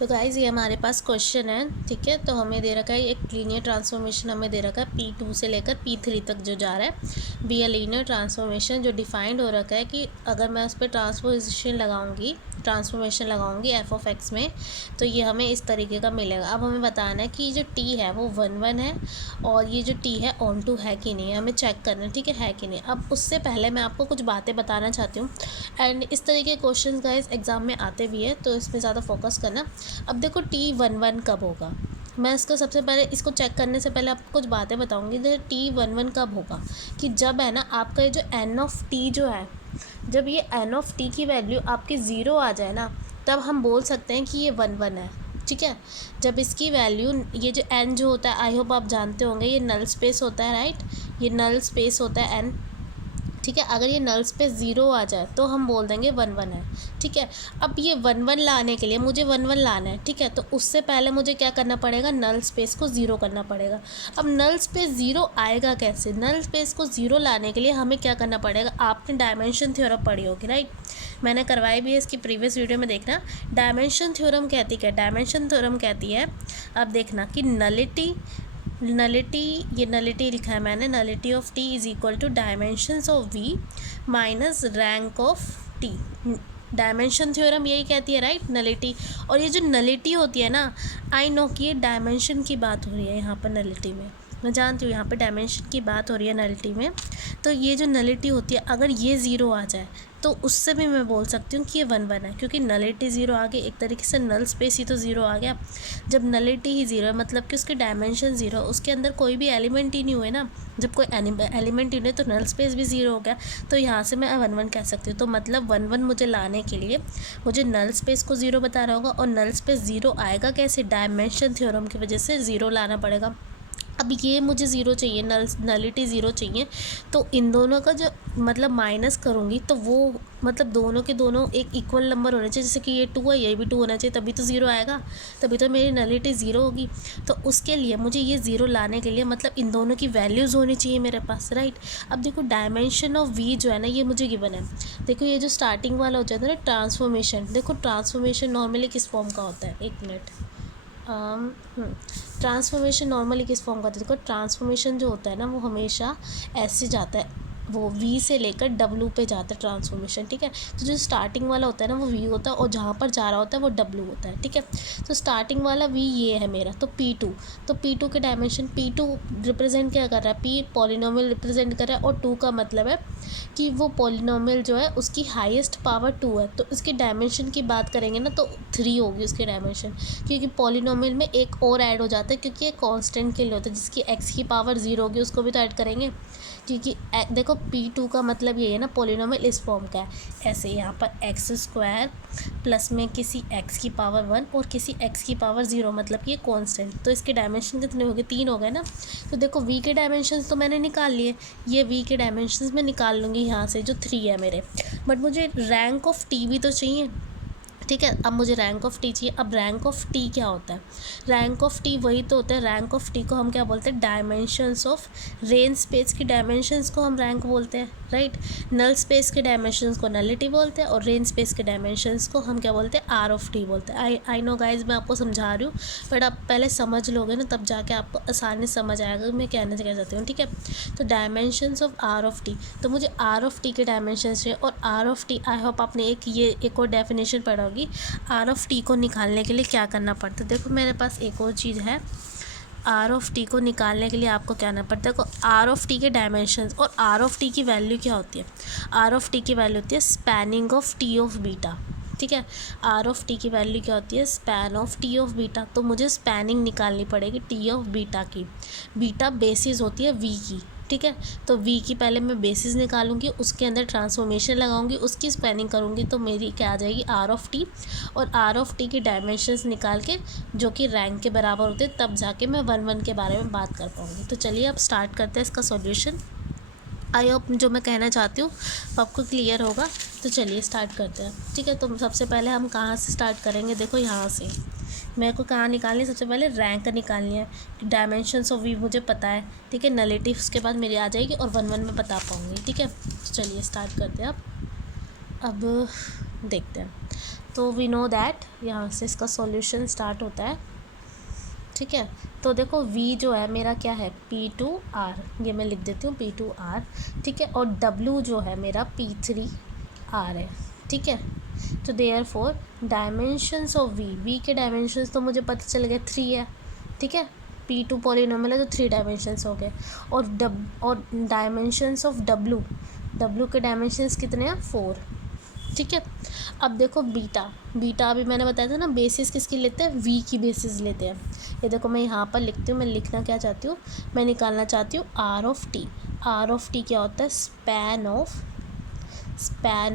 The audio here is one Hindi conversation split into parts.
तो गाइज ये हमारे पास क्वेश्चन है, ठीक है। तो हमें दे रखा है एक लीनियर ट्रांसफॉर्मेशन, हमें दे रखा है P2 से लेकर P3 तक जो जा रहा है बी ए लीनियर ट्रांसफॉर्मेशन, जो डिफाइंड हो रखा है कि अगर मैं उस पर ट्रांसफॉर्मेशन लगाऊंगी एफ ऑफ एक्स में, तो ये हमें इस तरीके का मिलेगा। अब हमें बताना है कि ये जो टी है वो 1 है और ये जो टी है ऑन टू है कि नहीं, हमें चेक करना है, ठीक है कि नहीं। अब उससे पहले मैं आपको कुछ बातें बताना चाहती हूँ, एंड इस तरीके के क्वेश्चन गाइस एग्ज़ाम में आते भी है, तो इसमें ज़्यादा फोकस करना। अब देखो T11 कब होगा, मैं इसको सबसे पहले इसको चेक करने से पहले आपको कुछ बातें बताऊंगी। जैसे T11 कब होगा कि जब है ना आपका ये जो एन ऑफ टी जो है, जब ये एन ऑफ टी की वैल्यू आपकी ज़ीरो आ जाए ना, तब हम बोल सकते हैं कि ये 1 है, ठीक है। जब इसकी वैल्यू, ये जो एन जो होता है, आई होप आप जानते होंगे, ये नल स्पेस होता है, राइट। ये नल स्पेस होता है एन, ठीक है। अगर ये नल स्पेस 0 आ जाए तो हम बोल देंगे 1 है, ठीक है। अब ये 1 लाने के लिए मुझे 1 लाना है, ठीक है। तो उससे पहले मुझे क्या करना पड़ेगा, नल स्पेस को 0 करना पड़ेगा। अब नल स्पेस 0 आएगा कैसे, नल स्पेस को 0 लाने के लिए हमें क्या करना पड़ेगा, आपने डायमेंशन थ्योरम पढ़ी होगी, राइट। मैंने करवाई भी है, इसकी प्रीवियस वीडियो में देखना। डायमेंशन थ्योरम कहती है, डायमेंशन थ्योरम कहती है, अब देखना कि नलिटी ये नलिटी लिखा है मैंने, nullity of T is equal to dimensions of V minus rank of T. Dimension theorem यही कहती है, राइट, नलिटी। और ये जो नलिटी होती है ना, आई नो कि ये डायमेंशन की बात हो रही है यहाँ पर नलिटी में, मैं जानती हूँ यहाँ पे डायमेंशन की बात हो रही है नलिटी में। तो ये जो नलिटी होती है, अगर ये 0 आ जाए तो उससे भी मैं बोल सकती हूँ कि ये 1 है, क्योंकि नलिटी 0 आ गई, एक तरीके से नल स्पेस ही तो 0 आ गया। जब नलिटी ही 0 है मतलब कि उसकी डायमेंशन 0, उसके अंदर कोई भी एलिमेंट ही नहीं हुए ना। जब कोई एलिमेंट ही नहीं तो नल स्पेस भी 0 हो गया, तो यहाँ से मैं 1 कह सकती हूँ। तो मतलब 1 मुझे लाने के लिए मुझे नल स्पेस को 0 बताना होगा, और नल स्पेस 0 आएगा कैसे, डायमेंशन थ्योरम की वजह से 0 लाना पड़ेगा। अब ये मुझे 0 चाहिए, नलिटी 0 चाहिए, तो इन दोनों का जो मतलब माइनस करूँगी तो वो मतलब दोनों के दोनों एक इक्वल नंबर होने चाहिए। जैसे कि ये 2 है, ये भी 2 होना चाहिए, तभी तो 0 आएगा, तभी तो मेरी नलिटी 0 होगी। तो उसके लिए मुझे ये 0 लाने के लिए मतलब इन दोनों की वैल्यूज़ होनी चाहिए मेरे पास, राइट। अब देखो डायमेंशन ऑफ वी जो है ना, ये मुझे गिवन है। देखो ये जो स्टार्टिंग वाला हो जाता है ना ट्रांसफॉर्मेशन, देखो ट्रांसफॉर्मेशन नॉर्मली किस फॉर्म का होता है, एक मिनट, ट्रांसफॉर्मेशन नॉर्मली किस फॉर्म का होता है। देखो ट्रांसफॉर्मेशन जो होता है ना, वो हमेशा ऐसे जाता है, वो V से लेकर W पे जाता है ट्रांसफॉर्मेशन, ठीक है। तो जो स्टार्टिंग वाला होता है ना वो V होता है, और जहाँ पर जा रहा होता है वो W होता है, ठीक है। तो स्टार्टिंग वाला V ये है मेरा, तो P2, तो P2 के डायमेंशन, P2 रिप्रेजेंट क्या कर रहा है, P पॉलिनोमियल रिप्रेजेंट कर रहा है, और 2 का मतलब है कि वो पॉलिनोमियल जो है उसकी हाईएस्ट पावर 2 है। तो इसके डायमेंशन की बात करेंगे ना तो 3 होगी उसकी डायमेंशन, क्योंकि पॉलिनोमियल में एक और ऐड हो जाता है, क्योंकि ये कांस्टेंट के लिए होता है, जिसकी x की पावर 0 होगी उसको भी तो ऐड करेंगे, क्योंकि देखो P2 का मतलब ये है ना, पॉलिनोमियल इस फॉर्म का है, ऐसे यहाँ पर x² प्लस में किसी x की पावर 1 और किसी x की पावर 0, मतलब कि ये कांस्टेंट। तो इसके डायमेंशन कितने हो गए, 3 हो गए ना। तो देखो v के डायमेंशंस तो मैंने निकाल लिए, ये v के डायमेंशंस मैं निकाल लूँगी यहाँ से, जो 3 है मेरे। बट मुझे रैंक ऑफ टी भी तो चाहिए, ठीक है। अब मुझे रैंक ऑफ टी चाहिए। अब रैंक ऑफ टी क्या होता है, रैंक ऑफ टी वही तो होता है, रैंक ऑफ टी को हम क्या बोलते हैं, डायमेंशंस ऑफ रेंज स्पेस की डायमेंशंस को हम रैंक बोलते हैं, राइट। नल स्पेस के डायमेंशंस को नलिटी बोलते हैं, और रेंज स्पेस के डायमेंशंस को हम क्या बोलते हैं, आर ऑफ टी बोलते हैं। आई नो गाइज मैं आपको समझा रही हूँ, बट आप पहले समझ लोगे ना तब जाके आपको आसानी से समझ आएगा मैं कहना क्या चाहती हूँ, ठीक है। तो dimensions of R of T, तो मुझे आर ऑफ टी के डायमेंशंस चाहिए, और R of T I hope आपने एक और डेफिनेशन पढ़ा होगी, आर ऑफ टी को निकालने के लिए क्या करना पड़ता है। देखो मेरे पास एक और चीज़ है, आर ऑफ टी को निकालने के लिए आपको क्या करना पड़ता है। देखो आर ऑफ टी के डायमेंशंस और आर ऑफ टी की वैल्यू क्या होती है, आर ऑफ टी की वैल्यू होती है spanning of T of beta, ठीक है। आर ऑफ टी की वैल्यू क्या होती है, span of T of beta. तो मुझे स्पैनिंग निकालनी पड़ेगी टी ऑफ बीटा की, बीटा बेसिस होती है वी की, ठीक है। तो v की पहले मैं बेसिस निकालूंगी, उसके अंदर ट्रांसफॉर्मेशन लगाऊंगी, उसकी स्पैनिंग करूंगी, तो मेरी क्या आ जाएगी, आर ऑफ टी। और आर ऑफ टी की डायमेंशंस निकाल के जो कि रैंक के बराबर होते, तब जाके मैं 1 के बारे में बात कर पाऊंगी। तो चलिए अब स्टार्ट करते हैं इसका सॉल्यूशन। आई होप जो मैं कहना चाहती हूँ आपको क्लियर होगा। तो चलिए स्टार्ट करते हैं, ठीक है। तो सबसे पहले हम कहाँ से स्टार्ट करेंगे, देखो यहाँ से मेरे को कहाँ निकालनी है, सबसे पहले रैंक निकालनी है। डायमेंशंस ऑफ वी मुझे पता है, ठीक है। नलिटी उसके बाद मेरी आ जाएगी, और 1 में बता पाऊँगी, ठीक है। तो चलिए स्टार्ट करते हैं अब देखते हैं। तो वी नो दैट यहाँ से इसका सॉल्यूशन स्टार्ट होता है, ठीक है। तो देखो v जो है मेरा क्या है P2R, ये मैं लिख देती हूँ P2R, ठीक है। और w जो है मेरा P3R है, ठीक है। तो देयरफॉर डायमेंशंस ऑफ v के डायमेंशंस तो मुझे पता चल गया 3 है, ठीक है। P2 पॉलिनोमियल है तो 3 डायमेंशंस हो गए। और डायमेंशंस ऑफ w के डायमेंशंस कितने हैं 4, ठीक है। अब देखो बीटा अभी मैंने बताया था ना, बेसिस किसकी लेते हैं, v की बेसिस लेते हैं। ये देखो मैं यहाँ पर लिखती हूँ, मैं लिखना क्या चाहती हूँ, मैं निकालना चाहती हूँ r ऑफ t क्या होता है, span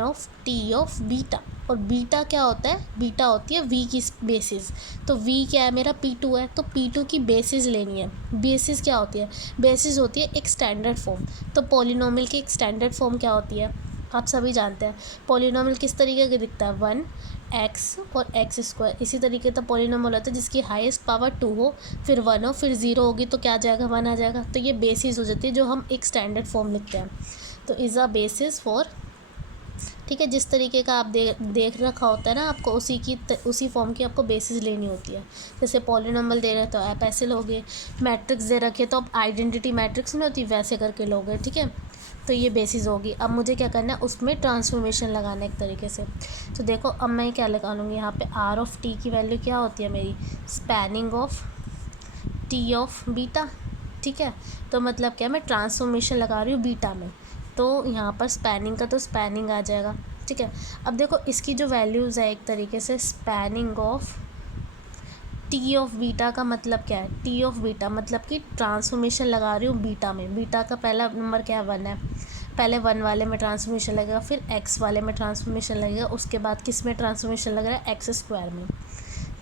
of t of beta. और बीटा क्या होता है, बीटा होती है v की बेसिस। तो v क्या है मेरा P2 है, तो P2 की बेसिस लेनी है। बेसिस क्या होती है, बेसिस होती है एक स्टैंडर्ड फॉर्म। तो पॉलिनोमियल की एक स्टैंडर्ड फॉर्म क्या होती है, आप सभी जानते हैं। पॉलिनोमियल किस तरीके का दिखता है, 1x और x²। इसी तरीके का पॉलिनोमियल होता है जिसकी हाईएस्ट पावर 2 हो, फिर 1 हो, फिर 0 होगी तो क्या आ जाएगा, 1 आ जाएगा। तो ये बेसिस हो जाती है जो हम एक स्टैंडर्ड फॉर्म लिखते हैं। तो इज़ अ बेसिस फॉर, ठीक है। जिस तरीके का आप देख रखा होता है ना आपको, उसी फॉर्म की आपको बेसिस लेनी होती है। जैसे पॉलिनोमियल दे रहे तो आप ऐसे लोगे, मैट्रिक्स दे रखे तो आप आइडेंटिटी मैट्रिक्स में होती वैसे करके लोगे, ठीक है। तो ये बेसिस होगी। अब मुझे क्या करना है, उसमें ट्रांसफॉर्मेशन लगाना है एक तरीके से। तो देखो अब मैं क्या लगा लूँगी यहाँ पे, r ऑफ t की वैल्यू क्या होती है मेरी, spanning of t of beta, ठीक है। तो मतलब क्या, मैं ट्रांसफॉर्मेशन लगा रही हूँ बीटा में, तो यहाँ पर स्पैनिंग का तो स्पैनिंग आ जाएगा, ठीक है। अब देखो इसकी जो वैल्यूज़ है एक तरीके से, spanning of T of beta का मतलब क्या है, टी ऑफ बीटा मतलब कि ट्रांसफॉर्मेशन लगा रही हूँ बीटा में। बीटा का पहला नंबर क्या है, 1 है। पहले 1 वाले में ट्रांसफॉर्मेशन लगेगा, फिर x वाले में ट्रांसफॉर्मेशन लगेगा, उसके बाद किस में ट्रांसफॉर्मेशन लग रहा है, x² में,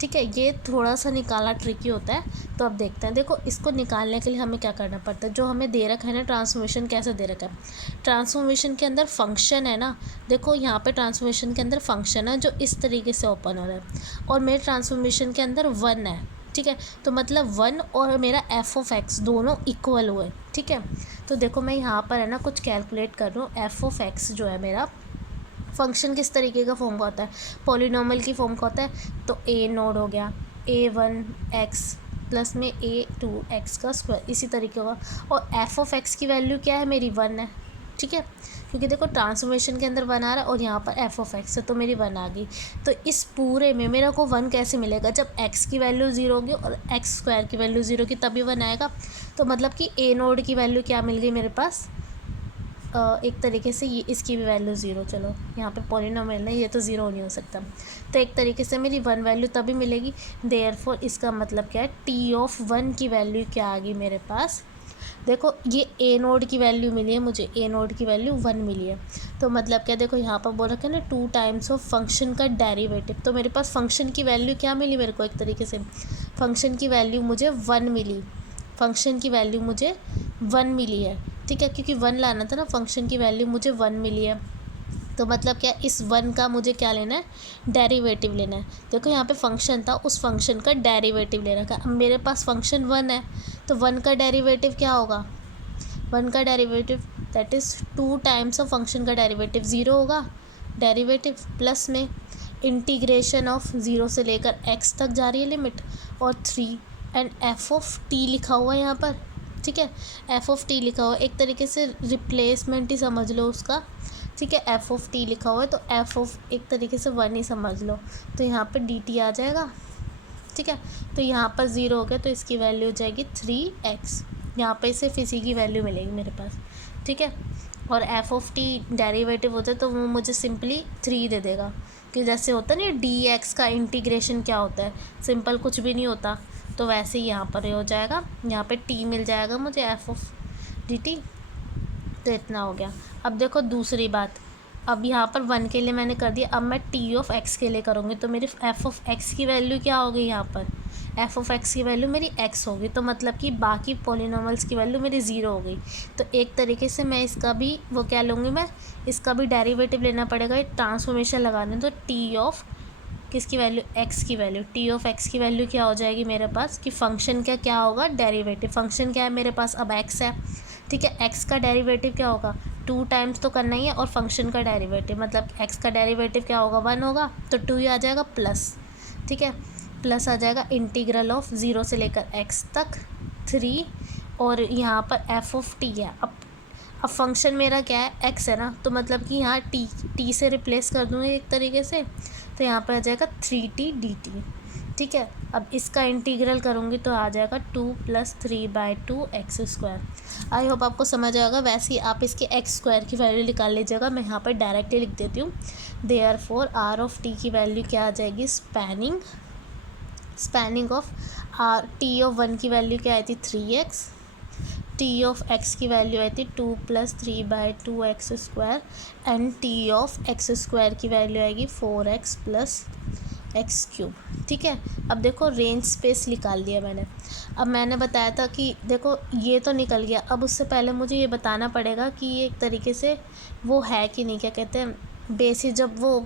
ठीक है। ये थोड़ा सा निकालना ट्रिकी होता है, तो अब देखते हैं। देखो इसको निकालने के लिए हमें क्या करना पड़ता है, जो हमें दे रखा है ना ट्रांसफॉर्मेशन कैसे दे रखा है, ट्रांसफॉर्मेशन के अंदर फंक्शन है ना। देखो यहाँ पे ट्रांसफॉर्मेशन के अंदर फंक्शन है जो इस तरीके से ओपन हो रहा है, और मेरे ट्रांसफॉर्मेशन के अंदर 1 है, ठीक है। तो मतलब 1 और मेरा f(x) दोनों इक्वल हुए, ठीक है। तो देखो मैं यहाँ पर है ना कुछ कैलकुलेट कर रही हूँ। f(x) जो है मेरा फंक्शन किस तरीके का फॉर्म का होता है, पॉलिनोमियल की फॉर्म का होता है। तो a नोड हो गया a1x प्लस में a2x², इसी तरीके का। और f(x) की वैल्यू क्या है मेरी, 1 है, ठीक है। क्योंकि देखो ट्रांसफॉर्मेशन के अंदर 1 आ रहा है और यहाँ पर f(x) है, तो मेरी 1 आ गई। तो इस पूरे में मेरे को 1 कैसे मिलेगा, जब x की वैल्यू 0 होगी और x² की वैल्यू 0 की तभी 1 आएगा। तो मतलब कि a नोड की वैल्यू क्या मिल गई मेरे पास, एक तरीके से ये इसकी भी वैल्यू 0, चलो यहाँ पे पॉलिनोमियल है ये तो 0 नहीं हो सकता। तो एक तरीके से मेरी 1 वैल्यू तभी मिलेगी। देयरफॉर इसका मतलब क्या है, t ऑफ 1 की वैल्यू क्या आ गई मेरे पास, देखो ये a नोड की वैल्यू मिली है मुझे, a नोड की वैल्यू 1 मिली है। तो मतलब क्या, देखो यहाँ पर बोल रखा है ना 2 टाइम्स ऑफ फंक्शन का डेरिवेटिव। तो मेरे पास फंक्शन की वैल्यू क्या मिली मेरे को, एक तरीके से फंक्शन की वैल्यू मुझे 1 मिली, फंक्शन की वैल्यू मुझे 1 मिली है, ठीक है। क्योंकि 1 लाना था ना, फंक्शन की वैल्यू मुझे 1 मिली है। तो मतलब क्या, इस 1 का मुझे क्या लेना है, डेरिवेटिव लेना है। देखो यहाँ पे फंक्शन था, उस फंक्शन का डेरिवेटिव लेना था। अब मेरे पास फंक्शन 1 है, तो 1 का डेरिवेटिव क्या होगा, 1 का derivative that is 2 times of function का डेरिवेटिव 0 होगा, डेरिवेटिव प्लस में इंटीग्रेशन ऑफ 0 से लेकर x तक जा रही है लिमिट, और 3 एंड f(t) लिखा हुआ है यहाँ पर, ठीक है। f(t) लिखा हुआ है, एक तरीके से रिप्लेसमेंट ही समझ लो उसका, ठीक है। f(t) लिखा हुआ है तो एक तरीके से 1 ही समझ लो। तो यहाँ पर dt आ जाएगा, ठीक है। तो यहाँ पर 0 हो गया तो इसकी वैल्यू हो जाएगी 3x। यहाँ पे सिर्फ इसी की वैल्यू मिलेगी मेरे पास, ठीक है। और f(t) डेरिवेटिव होता है तो वो मुझे सिंपली 3 दे देगा, कि जैसे होता है ना dx का इंटीग्रेशन क्या होता है, सिंपल कुछ भी नहीं होता। तो वैसे ही यहाँ पर ये हो जाएगा, यहाँ पे t मिल जाएगा मुझे f(dt). तो इतना हो गया। अब देखो दूसरी बात, अब यहाँ पर 1 के लिए मैंने कर दिया, अब मैं t ऑफ x के लिए करूँगी तो मेरी f(x) की वैल्यू क्या हो गई, यहाँ पर f(x) की वैल्यू मेरी x होगी। तो मतलब कि बाकी पॉलिनोमियल्स की वैल्यू मेरी 0 हो गई। तो एक तरीके से मैं इसका भी वो क्या लूँगी, मैं इसका भी डेरिवेटिव लेना पड़ेगा, ट्रांसफॉर्मेशन लगाने। तो t ऑफ किसकी वैल्यू, x की वैल्यू, t ऑफ x की वैल्यू क्या हो जाएगी मेरे पास, कि फ़ंक्शन का क्या होगा, डेरिवेटिव। फंक्शन क्या है मेरे पास, अब x है, ठीक है। x का डेरिवेटिव क्या होगा, 2 टाइम्स तो करना ही है, और फंक्शन का डेरिवेटिव मतलब x का डेरिवेटिव क्या होगा, 1 होगा, तो 2 ही आ जाएगा प्लस, ठीक है, प्लस आ जाएगा इंटीग्रल ऑफ 0 से लेकर x तक 3, और यहाँ पर एफ ऑफ टी है। अब फंक्शन मेरा क्या है, x है ना, तो मतलब कि यहाँ t से रिप्लेस कर दूँगी एक तरीके से, तो यहाँ पर आ जाएगा 3t dt, ठीक है। अब इसका इंटीग्रल करूँगी तो आ जाएगा 2 + 3/2 x²। आई होप आपको समझ आएगा। वैसे ही आप इसके x² की वैल्यू निकाल लीजिएगा, मैं यहाँ पर डायरेक्टली लिख देती हूँ। देयरफॉर r ऑफ t की वैल्यू क्या आ जाएगी, spanning of r t of 1 की वैल्यू क्या आई थी 3x, t ऑफ x की वैल्यू आई थी 2 + 3/2 x² and t of x² की वैल्यू आएगी 4x + x³, ठीक है। अब देखो रेंज स्पेस निकाल लिया मैंने। अब मैंने बताया था कि देखो ये तो निकल गया, अब उससे पहले मुझे ये बताना पड़ेगा कि ये एक तरीके से वो है कि नहीं, क्या कहते हैं बेसिस, जब वो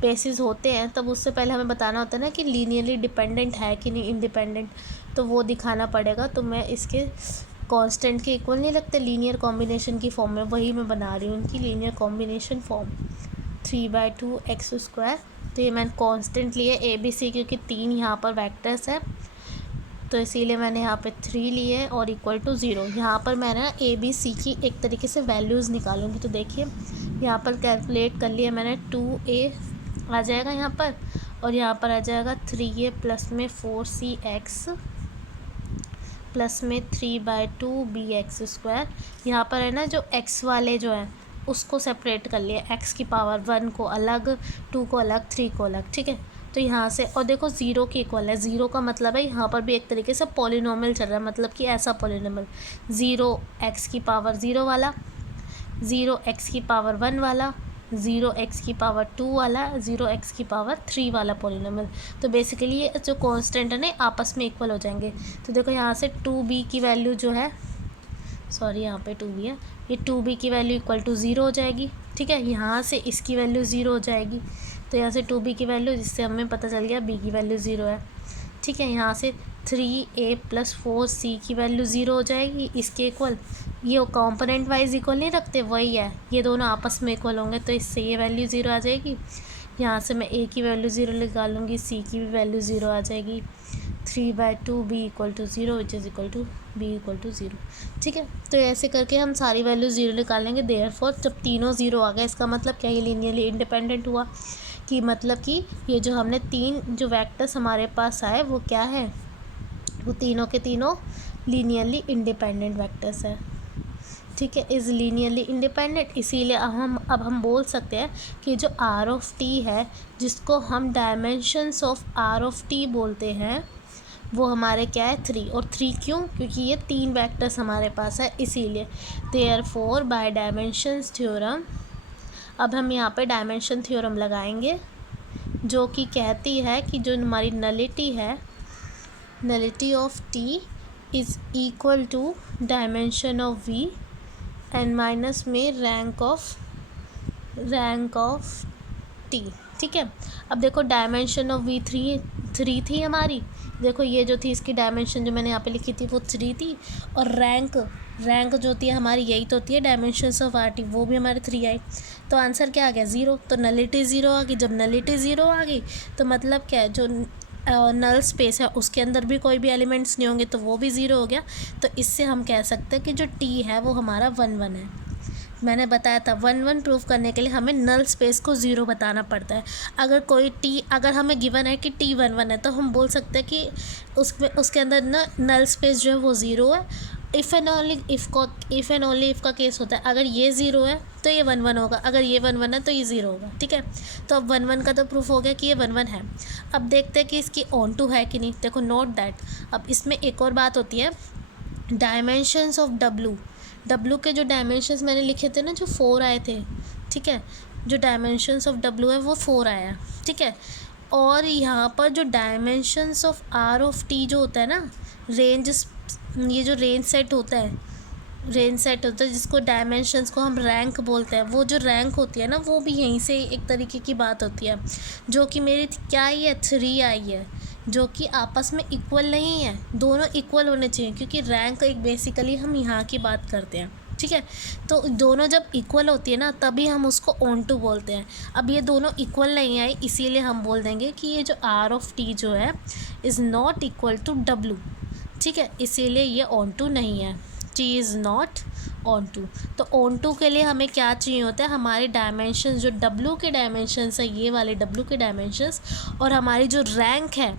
बेसिस होते हैं तब उससे पहले हमें बताना होता है ना कि लीनियरली डिपेंडेंट है कि नहीं इंडिपेंडेंट, तो वो दिखाना पड़ेगा। तो मैं इसके कांस्टेंट के इक्वल नहीं लगते लीनियर कॉम्बिनेशन की फॉर्म में, वही मैं बना रही हूँ उनकी लीनियर कॉम्बिनेशन फॉर्म 3/2 x²। तो ये मैंने कांस्टेंट लिए ए बी सी, क्योंकि 3 यहाँ पर वेक्टर्स है तो इसीलिए मैंने यहाँ पे 3 लिए और इक्वल टू 0। यहाँ पर मैंने ए बी सी की एक तरीके से वैल्यूज़ निकालूंगी। तो देखिए यहाँ पर कैलकुलेट कर लिया मैंने, 2a आ जाएगा यहाँ पर, और यहाँ पर आ जाएगा 3a प्लस में 4cx प्लस में 3/2 bx²। यहाँ पर है ना जो x वाले जो हैं उसको सेपरेट कर लिया, x की पावर 1 को अलग, 2 को अलग, 3 को अलग, ठीक है। तो यहाँ से और देखो 0 के इक्वल है, 0 का मतलब है यहाँ पर भी एक तरीके से पॉलिनोमियल चल रहा है, मतलब कि ऐसा पॉलिनोमियल 0 x की पावर 0 वाला, 0 x की पावर 1 वाला, 0 x की पावर 2 वाला, 0 x की पावर 3 वाला पॉलिनोमियल। तो बेसिकली ये जो कांस्टेंट है ना आपस में इक्वल हो जाएंगे। तो देखो यहाँ से 2b की वैल्यू जो है, सॉरी यहाँ पे 2b है, ये 2b की वैल्यू इक्वल टू 0 हो जाएगी, ठीक है। यहाँ से इसकी वैल्यू 0 हो जाएगी, तो यहाँ से 2b की वैल्यू, जिससे हमें पता चल गया b की वैल्यू 0 है, ठीक है। यहाँ से 3a + 4c की वैल्यू 0 हो जाएगी, इसके इक्वल, ये कंपोनेंट वाइज इक्वल नहीं रखते वही है, ये दोनों आपस में इक्वल होंगे तो इससे ये वैल्यू 0 आ जाएगी। यहाँ से मैं a की वैल्यू 0 निकालूंगी, c की भी वैल्यू 0 आ जाएगी, 3/2 b = 0 which is equal to b = 0, ठीक है। तो ऐसे करके हम सारी वैल्यू 0 निकालेंगे। देयरफॉर जब तीनों 0 आ गए, इसका मतलब क्या, ये लीनियरली इंडिपेंडेंट हुआ, कि मतलब कि ये जो हमने 3 जो वेक्टर्स हमारे पास आए वो क्या है, वो तीनों के तीनों लीनियरली इंडिपेंडेंट वेक्टर्स है, ठीक है, इज़ लीनियरली इंडिपेंडेंट। इसीलिए अब हम बोल सकते हैं कि जो r ऑफ t है, जिसको हम dimensions of r of t बोलते हैं, वो हमारे क्या है 3। और 3 क्यों, क्योंकि ये 3 वेक्टर्स हमारे पास है इसीलिए। देयरफॉर बाय डायमेंशंस थ्योरम, अब हम यहाँ पे डायमेंशन थ्योरम लगाएंगे, जो कि कहती है कि जो हमारी नलिटी है, nullity of t is equal to dimension of v N minus में रैंक ऑफ t, ठीक है। अब देखो डायमेंशन ऑफ v 3 थी हमारी, देखो ये जो थी इसकी डायमेंशन जो मैंने यहाँ पे लिखी थी वो 3 थी, और रैंक जो होती है हमारी, यही तो होती है डायमेंशंस ऑफ आर टी, वो भी हमारे 3 आई। तो आंसर क्या आ गया 0, तो नलिटी 0 आ गई। जब नलिटी 0 आ गई तो मतलब क्या है, जो नल स्पेस है उसके अंदर भी कोई भी एलिमेंट्स नहीं होंगे तो वो भी 0 हो गया। तो इससे हम कह सकते हैं कि जो t है वो हमारा 1 1 है। मैंने बताया था 1 1 प्रूफ करने के लिए हमें नल स्पेस को 0 बताना पड़ता है। अगर कोई t, अगर हमें गिवन है कि t 1 1 है, तो हम बोल सकते हैं कि उसके अंदर ना नल स्पेस जो है वो 0 है। इफ़ एंड ओनली इफ़ का केस होता है, अगर ये 0 है तो ये 1 1 होगा, अगर ये 1 1 है तो ये 0 होगा, ठीक है। तो अब 1 1 का तो प्रूफ हो गया कि ये 1 1 है। अब देखते हैं कि इसकी ऑन टू है कि नहीं। देखो नोट दैट, अब इसमें एक और बात होती है, डायमेंशंस ऑफ W के जो डायमेंशंस मैंने लिखे थे ना, जो 4 आए थे, ठीक है, जो डायमेंशंस ऑफ W है वो 4 आया, ठीक है। और यहाँ पर जो dimensions of R of T जो होता है ना, ये जो रेंज सेट होता है जिसको डायमेंशंस को हम रैंक बोलते हैं, वो जो रैंक होती है ना, वो भी यहीं से एक तरीके की बात होती है, जो कि मेरी क्या आई है 3 आई है, जो कि आपस में इक्वल नहीं है। दोनों इक्वल होने चाहिए, क्योंकि रैंक एक बेसिकली हम यहाँ की बात करते हैं, ठीक है। तो दोनों जब इक्वल होती है ना तभी हम उसको ऑन टू बोलते हैं। अब ये दोनों इक्वल नहीं आए इसीलिए हम बोल देंगे कि ये जो आर ऑफ टी जो है is not equal to W, ठीक है, इसीलिए ये ऑन टू नहीं है, T is not onto. तो ऑन टू के लिए हमें क्या चाहिए होता है, हमारे डायमेंशंस जो डब्लू के डायमेंशंस है, ये वाले डब्लू के डायमेंशंस और हमारी जो रैंक है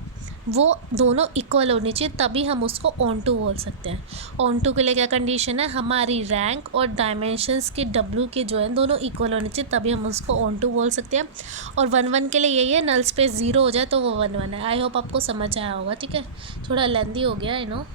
वो दोनों इक्वल होनी चाहिए, तभी हम उसको ऑन टू बोल सकते हैं। ऑन टू के लिए क्या कंडीशन है, हमारी रैंक और डायमेंशंस के डब्लू के जो है दोनों इक्वल होने चाहिए, तभी हम उसको ऑन टू बोल सकते हैं। और 1 1 के लिए यही है, नल स्पेस 0 हो जाए तो वो 1 1 है। आई होप आपको समझ आया होगा, ठीक है। थोड़ा लेंदी हो गया, नो।